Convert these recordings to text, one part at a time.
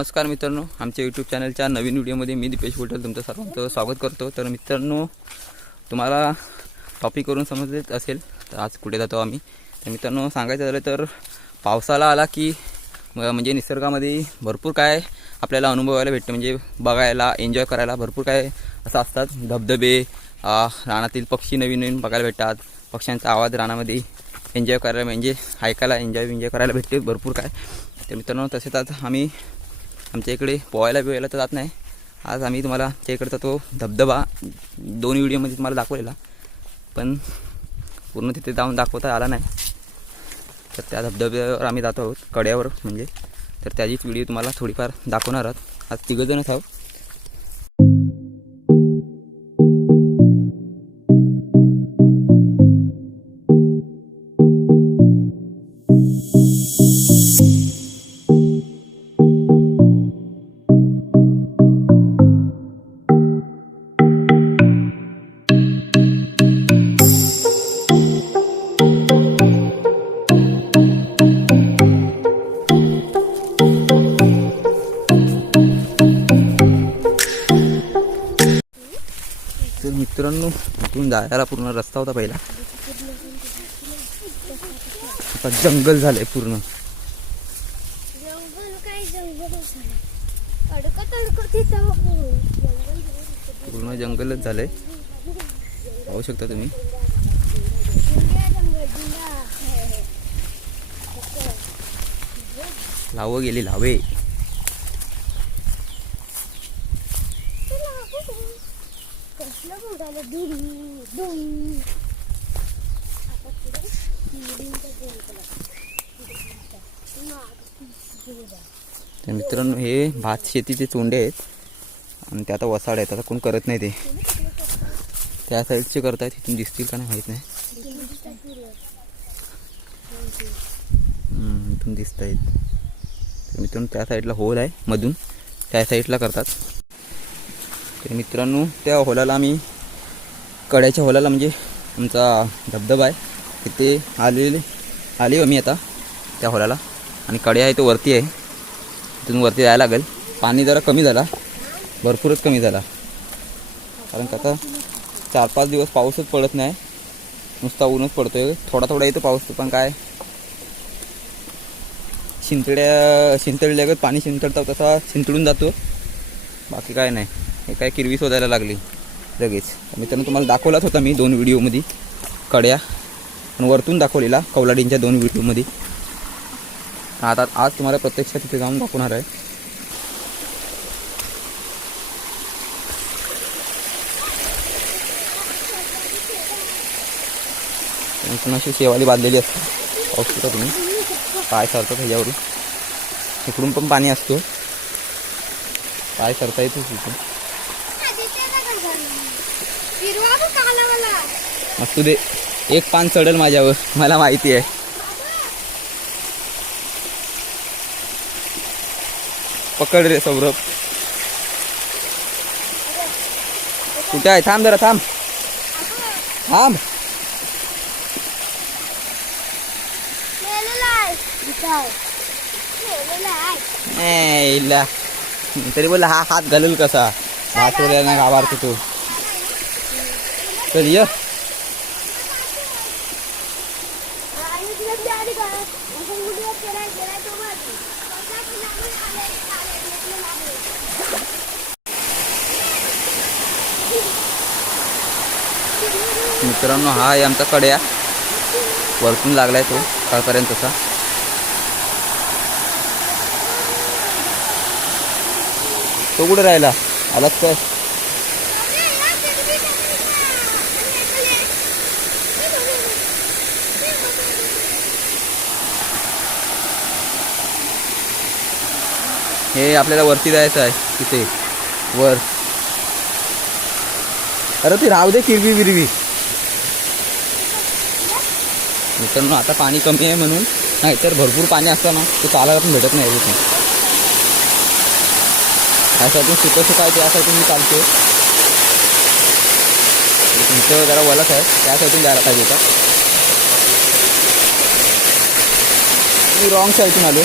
नमस्कार मित्रांनो, आमच्या यूट्यूब चॅनलच्या नवीन व्हिडिओमध्ये मी दीपेश बोलतो तुमचं सर्वांचं स्वागत करतो। तर मित्रांनो, तुम्हाला टॉपिकवरून समजत असेल तर आज कुठे जातो आम्ही। तर मित्रांनो, सांगायचं झालं तर पावसाला आला की म्हणजे निसर्गामध्ये भरपूर काय आपल्याला अनुभवायला भेटतं, म्हणजे बघायला एन्जॉय करायला भरपूर काय असं असतात। धबधबे, रानातील पक्षी नवीन नवीन बघायला भेटतात, पक्ष्यांचा आवाज रानामध्ये एन्जॉय करायला म्हणजे ऐकायला एन्जॉय करायला भेटते भरपूर काय। तर मित्रांनो, तसेच आज आम्ही आमच्या इकडे पोहायला बिवायला तर जात नाही। आज आम्ही तुम्हाला आमच्या इकडचा तो धबधबा दोन व्हिडिओमध्ये तुम्हाला दाखवलेला, पण पूर्ण तिथे जाऊन दाखवता आला नाही। तर त्या धबधब्यावर आम्ही जातो आहोत, कड्यावर म्हणजे। तर त्याचीच व्हिडिओ तुम्हाला थोडीफार दाखवणार आहोत। आज तिघंजणच आहोत। तर मित्रांनो, इथून जायला पूर्ण रस्ता होता पहिला, आता जंगल झालंय पूर्ण। पूर्ण जंगलच झालंय, पाहू शकता तुम्ही। लावं गेली लावे। तर मित्रांनो, हे भात शेतीचे चोंडे आहेत आणि ते आता वसाड आहेत, आता कोण करत नाही। ते त्या साईडचे करतायत, इथून दिसतील का नाही माहीत नाही। इथून दिसत आहेत। तर मित्रांनो, त्या साईडला होल आहे मधून, त्या साईडला करतात। तर मित्रांनो, त्या होलाला आम्ही कड्याच्या होलाला म्हणजे आमचा धबधबा आहे तिथे आले आम्ही आता त्या होलाला। आणि कड्या आहे तो वरती आहे, तिथून वरती जायला लागेल। पाणी जरा कमी झाला, भरपूरच कमी झाला, कारण का आता 4-5 दिवस पाऊसच पडत नाही, नुसता ऊनच पडतोय। थोडा थोडा येतो पाऊस, पण काय शिंतळल्यागत पाणी शिंतळतं तसा शिंतळून जातो, बाकी काय नाही। हे काय किरवी शोधायला लागली लगेच। मित्रांनो, तुम्हाला दाखवलाच होता मी 2 व्हिडिओमध्ये कड्या, पण वरतून दाखवलेला कौलाडींच्या 2 व्हिडिओमध्ये। आता आज तुम्हाला प्रत्यक्षात तिथे जाऊन दाखवणार आहे। अशी शेवाली बांधलेली असते, पाहू शकता तुम्ही, पाय सरतात ह्याच्यावरून। इकडून पण पाणी असतो, पाय सरता येतो तिथे। असू दे, एक पान चढेल माझ्यावर, मला माहिती आहे। पकड रे सौरभ, कुठे आहे? थांब जरा, थांब थांब। तरी बोला हा हात घालेल कसा, हात वगैरे नाही गावारतो तो। चल ये। मित्रांनो, हा आहे आमचा कड्या, वरतून लागलाय तो काळपर्यंत तसा। तो कुठे राहिला? आलाच काय? हे आपल्याला वरती जायचं आहे, तिथे वर। अरे ती राहू दे किरवी बिरवी। मित्रांनो, आता पाणी कमी आहे म्हणून, नाहीतर भरपूर पाणी असतं ना, ते चालायला पण भेटत नाही तिथे। त्यासाठी सुकं आहे, त्यासाठी मी चालतो। तुमचं जरा वलख आहे, त्यासाठी जायला पाहिजे का? मी रॉंग साईडून आलो।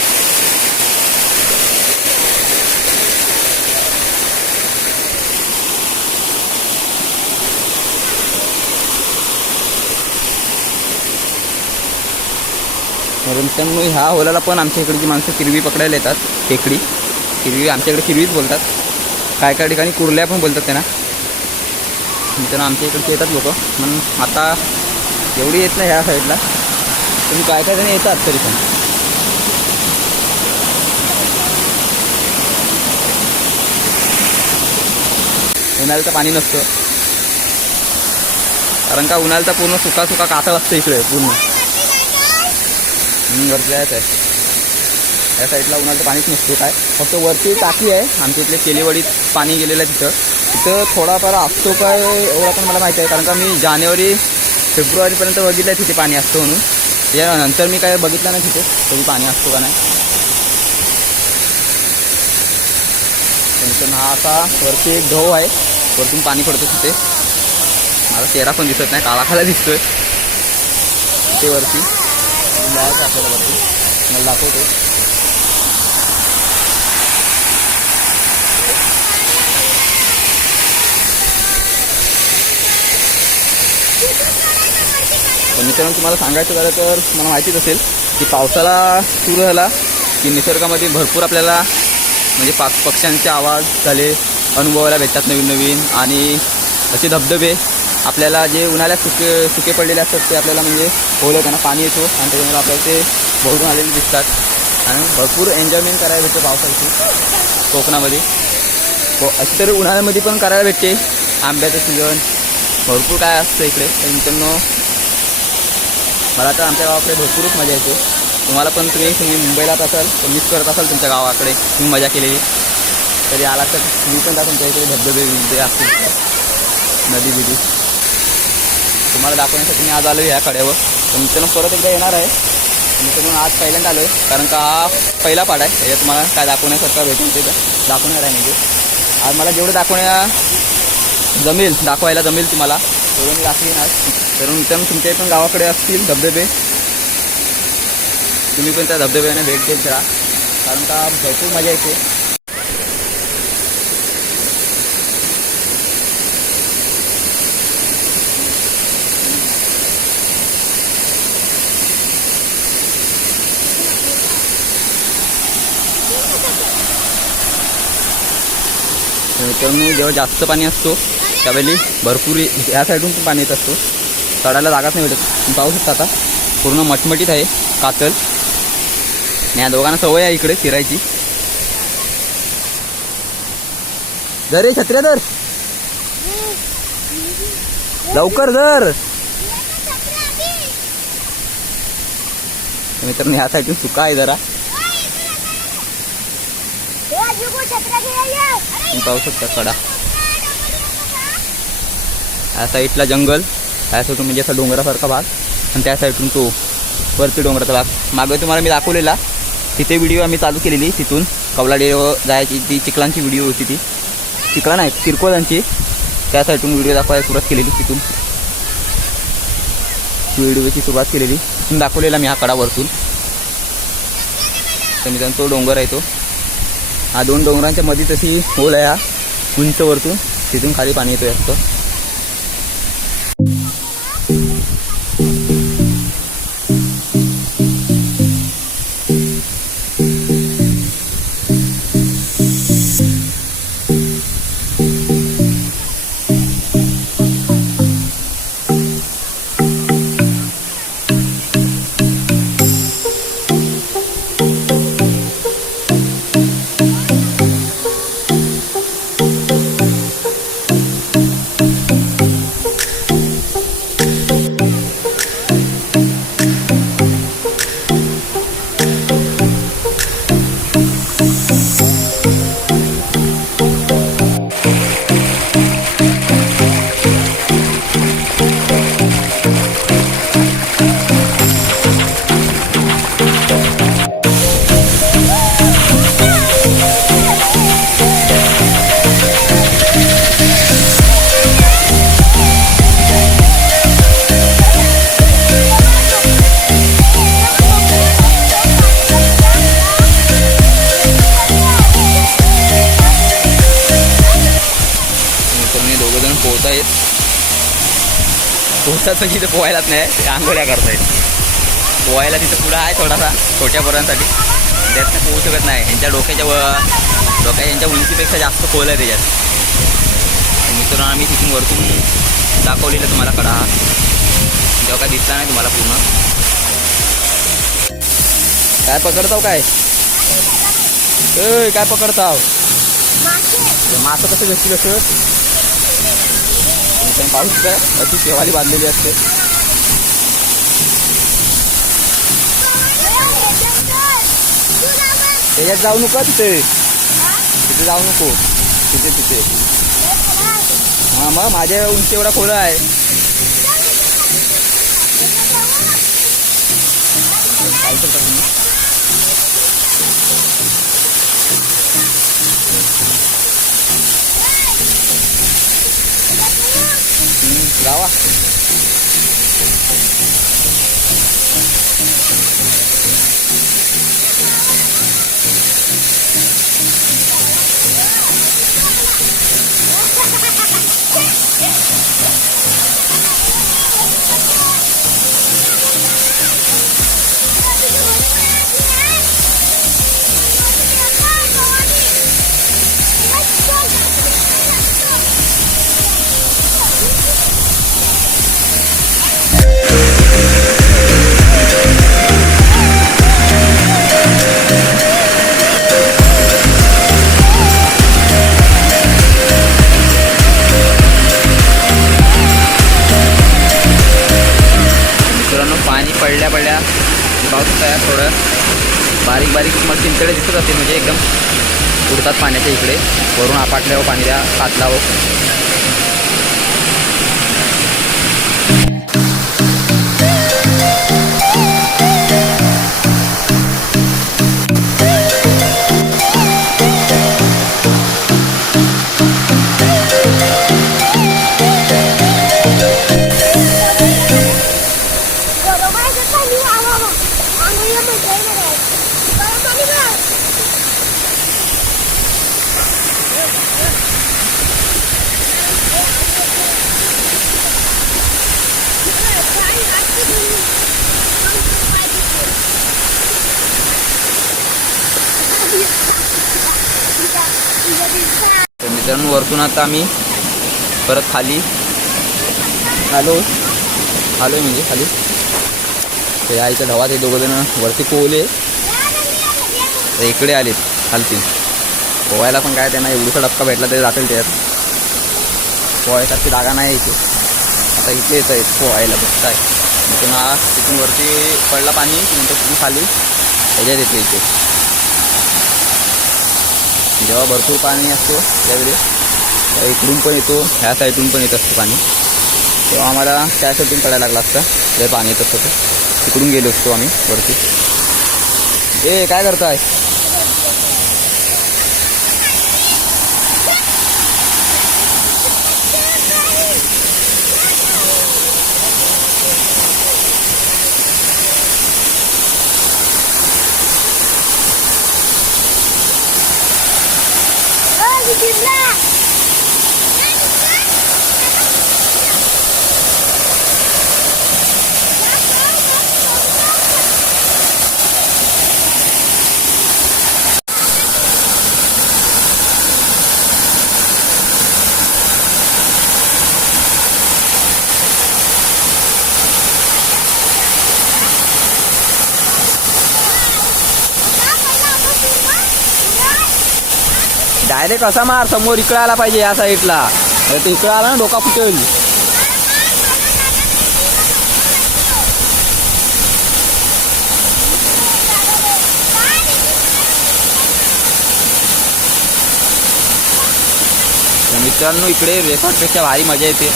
तर मित्रांनो ह्या होलाला पण आमच्या इकडची माणसं किरवी पकडायला येतात. खेकडी किरवी आमच्याकडे किरवीच बोलतात, काय काय ठिकाणी कुर्ल्या पण बोलतात त्यांना. मित्रांनो आमच्या इकडचे येतात लोक, म्हणून आता एवढी येत नाही ह्या साईडला, तुम्ही काय काय जण येतात तरी पण. उन्हाळ्याचं पाणी नसतं, कारण का उन्हाळ्याचा पूर्ण सुका सुका कातळ असतं इकडे पूर्ण. वरती जायचं आहे या साईडला उन्हाळ्याचं पाणीच नसतो काय, फक्त वरती टाकी आहे आमच्या इथले केलेवाडीत पाणी गेलेलं आहे. तिथं थोडाफार असतो काय एवढा पण मला माहिती आहे, कारण का मी जानेवारी फेब्रुवारीपर्यंत बघितलं आहे तिथे पाणी असतं म्हणून. त्यानंतर मी काय बघितलं नाही तिथे कधी पाणी असतो का नाही. हा असा वरती एक ढव आहे, वरतून पाणी पडतं तिथे. मला चेहरा पण दिसत नाही, काळा काळा दिसतोय तिथे वरती. जायचं आपल्याला वरती, मला दाखवतो. तर मित्रांनो तुम्हाला सांगायचं झालं तर मला माहितीच असेल की पावसाळा सुरू झाला की निसर्गामध्ये भरपूर आपल्याला म्हणजे पक्ष्यांचे आवाज झाले अनुभवायला भेटतात नवीन नवीन. आणि असे धबधबे आपल्याला जे उन्हाळ्यात सुके पडलेले असतात ते आपल्याला म्हणजे होलं त्यांना पाणी येतो आणि त्याच्यामुळे आपल्याला ते भरून आलेले दिसतात. आणि भरपूर एन्जॉयमेंट करायला भेटते पावसाळ्याची कोकणामध्ये. अशी तरी उन्हाळ्यामध्ये पण करायला भेटते, आंब्याचं सीझन भरपूर काय असतं इकडे. तर मित्रांनो मला तर आमच्या गावाकडे भरपूरच मजा येते. तुम्हाला पण तुम्ही मुंबईला असाल तर मिस करत असाल तुमच्या गावाकडे तुम्ही मजा केलेली, तरी आला तर तुम्ही पण तुमच्या इकडे धबधबे असतील नदी बिदी तुम्हाला दाखवण्यासाठी मी आज आलो ह्या कड्यावर. तर मित्रांनो परत एकदा येणार आहे. मित्रांनो आज पहिल्यांदा आलो आहे, कारण का हा पहिला पाडा आहे, त्याच्यात तुम्हाला काय दाखवण्यासारखं भेटेल ते दाखवणार आहे. म्हणजे आज मला जेवढं दाखवायला जमेल तुम्हाला तेवढं मी दाखवेन आज. तर मित्रांनो तुमच्या पण गावाकडे असतील धबधबे, तुम्ही पण त्या धबधब्याने भेट देत राहा, कारण का भरपूर मजा येते. मित्रांनो जेव्हा जास्त पाणी असतो त्यावेळी भरपूर ह्या साईडून पण पाणी येत असतो, चढायला जागाच नाही भेटत. तुम्ही पाहू शकता आता पूर्ण मटमटीत आहे कातल. आणि या दोघांना सवय आहे इकडे फिरायची. जर छत्र्या धर लवकर धर. मित्रांनो ह्या साईडून सुका आहे जरा, पाहू शकता कडा. या साईडला जंगल, या साईडून म्हणजे असा डोंगरासारखा भाग, आणि त्या साईडून तो वरती डोंगराचा भाग. मागे तुम्हाला मी दाखवलेला तिथे व्हिडिओ आम्ही चालू केलेली, तिथून कवलाडेवर जायची ती चिखलांची व्हिडिओ होती, ती चिखला नाही किरकोळांची, त्या साईडून व्हिडिओ दाखवायला सुरुवात केलेली. तिथून व्हिडिओची सुरुवात केलेली, तिथून दाखवलेला मी हा कडावरतून. तर मित्रांनो तो डोंगर आहे तो, हा दोन डोंगरांच्या मध्ये तशी होल आहे हा उंच वरतून, तिथून खाली पाणी येतोय असतं. पोहतात म्हणजे इथं पोहायलाच नाही, ते आंघोळ्या करतायत. पोहायला तिथं पुढं आहे थोडासा छोट्या पोरांसाठी, त्यात पोहू शकत नाही. यांच्या डोक्या यांच्या उंचीपेक्षा जास्त खोल आहे त्याच्यात. मित्रांनो आम्ही तिथून वरतून दाखवलेलं तुम्हाला कडा हा, तेव्हा काय दिसला नाही तुम्हाला पूर्ण. काय पकडताव काय काय पकडताव? मासं कसं भेटतील असं पाऊस काय अशी शेवाली बांधलेली असते. त्याच्यात जाऊ नको तिथे जाऊ नको तिथे हां मग माझ्या उंची एवढा खोला आहे. काय करता तुम्ही? जावा पडल्या पाऊस तयार थोडं बारीक मग चिंचडे दिसत असतील, म्हणजे एकदम उडतात पाण्याच्या इकडे. वरून आपटल्यावर पाणी द्या कातलावं. तर मित्रांनो वरतून आता आम्ही परत खाली आलोय म्हणजे खाली ते आईच्या ढवात हे दोघं जण वरती पोहले, इकडे आलेत खालती पोहायला. पण काय त्यांना एवढसा डबका भेटला तरी जातील त्यात, पोहायसारखी जागा नाही इथे. आता इथे येत आहेत पोहायला बघताय. तिथून वरती पडला पाणी नंतर तिथून खाली ह्याच्यात येते. इथे जेव्हा भरपूर पाणी असतो त्यावेळी इकडून पण येतो, ह्या साईडून पण येत असतं पाणी. तेव्हा आम्हाला त्या साईडून पडायला लागला असता, जे पाणी येत असतं तिकडून गेलो असतो आम्ही वरती. काय करताय? डायरेक्ट असा मार, समोर इकडे आला पाहिजे या साईडला. ते इकडे आला ना डोका फुटेल. मित्रांनो इकडे रेसॉर्टपेक्षा भारी मजा येते.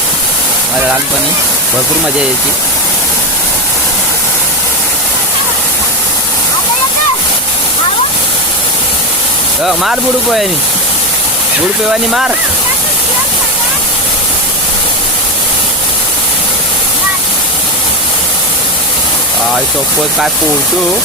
मला लहानपणी भरपूर मजा यायची. मार बुडूपेवानी मार. आई सोपत काय पोहतो.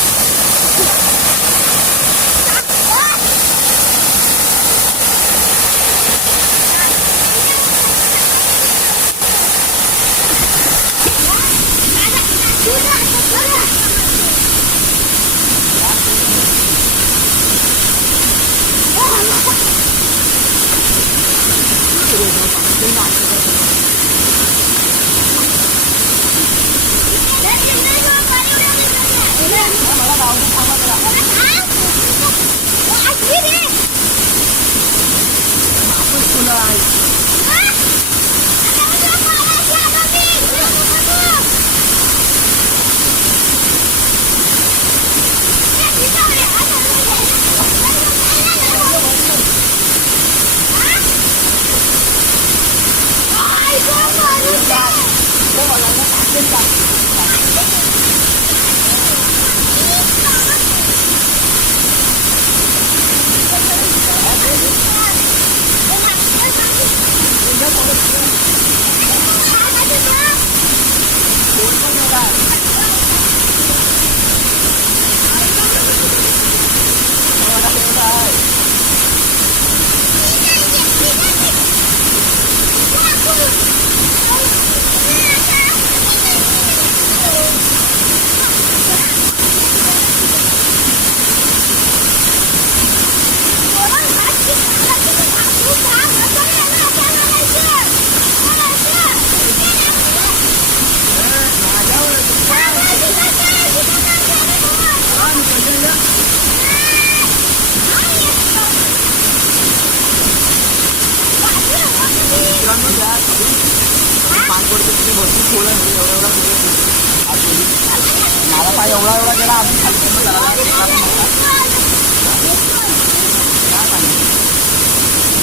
माझा पाय एवढा एवढा गेला आधी खाली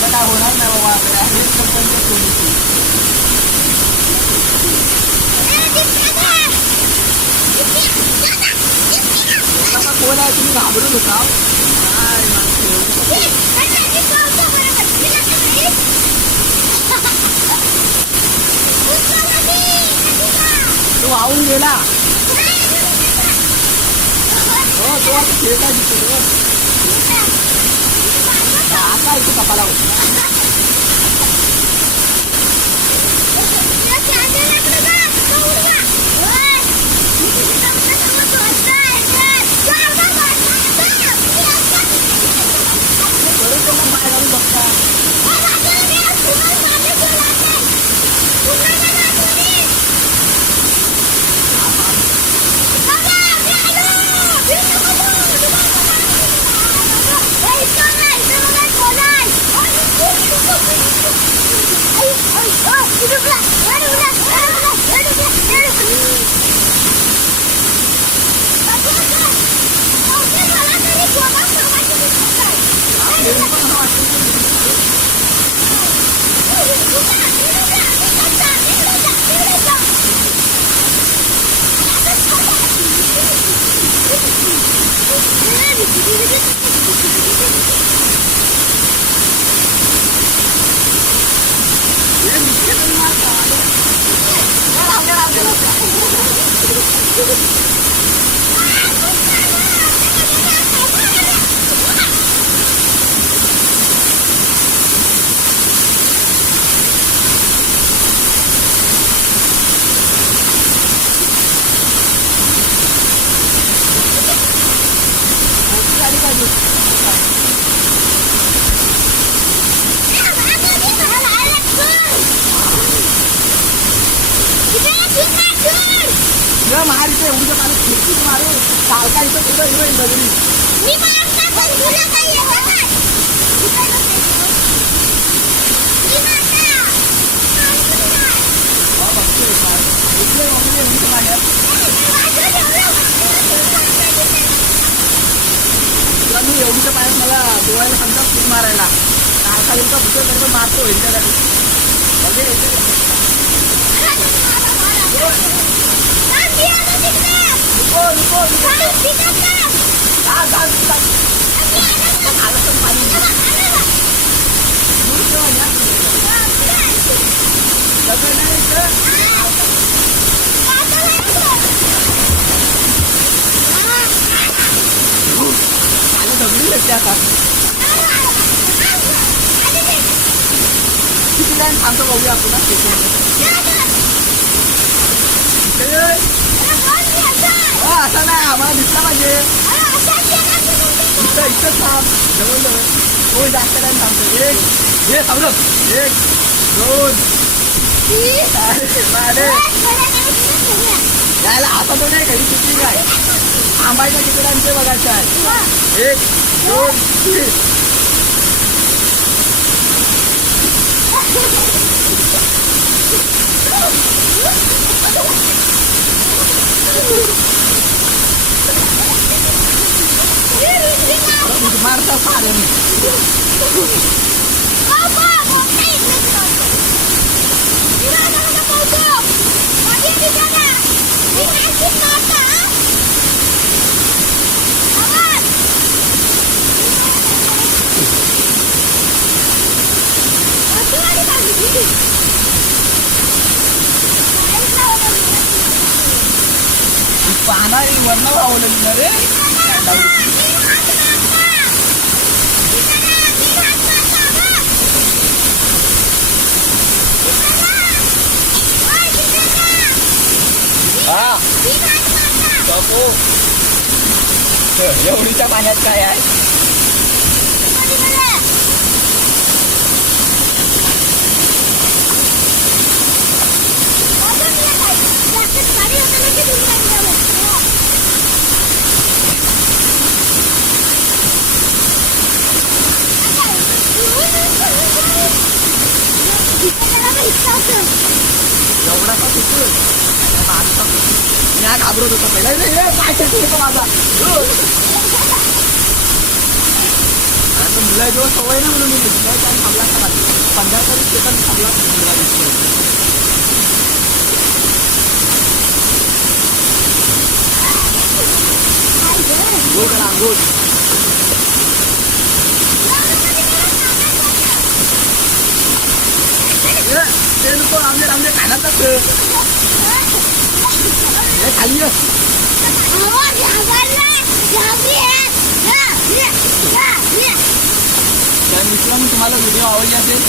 काय होणार नाही बाबा कोण आहे तुम्ही घाबरून होता तो वाहून गेला हो तो आता खेळता दिसतो आता इथे कपाला मारिते उद्या मला खिडकी मारू सारखा इथं कुठं येईल दगडी मी मारता पण तुला काही येत नाही मी मारता हा बघते काय इथे मम्मी मी बाहेर तुला मी एवढीच्या पायात मला डोळ्याला समजा फूट मारायला सारखा इतका भुके करतो मारतो यांच्याकडे बघे किती लाईन थांबतो बघूया आपण असा नाही आम्हाला दिसला पाहिजे इथं इथंच थांब जवळ जवळ हो जास्त टाइम थांबतो एक हे थांबलो एक 2 साडे यायला आता तो नाही घरी किती काय थांबायचं किती टाइमचे बघायचं आहे 1 2 3 मारता सारे पाहणार वर्ण लावलेली ना रे हा एवढीच्या पाण्यात काय आहे एवढा का कुठे मी घाबरत होता पहिला काय होतो माझा मुला जेव्हा सवय ना म्हणून मी थांबला का 15 सेकंद थांबला गुड करा गुड ते नको आमच्या कानात खाली तर मित्रांनो तुम्हाला व्हिडिओ आवडली असेल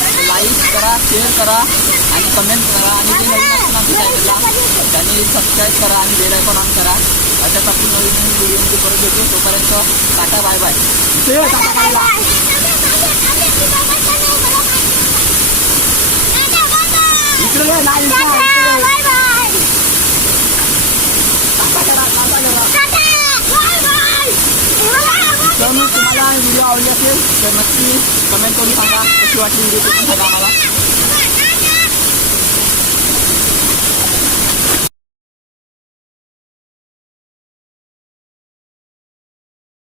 तर लाईक करा शेअर करा आणि कमेंट करा आणि जे नवीन असेल आमच्या चॅनलला त्यांनी सबस्क्राईब करा आणि बेल आयकॉन ऑन करा अशाच आपण नवीन नवीन व्हिडिओमध्ये परत येतो तोपर्यंत टाटा बाय बाय इकडे नाही तर मग तुम्हाला व्हिडिओ आवडली असेल तर नक्की कमेंट करून सांगा कशी वाटली व्हिडिओ सांगा आम्हाला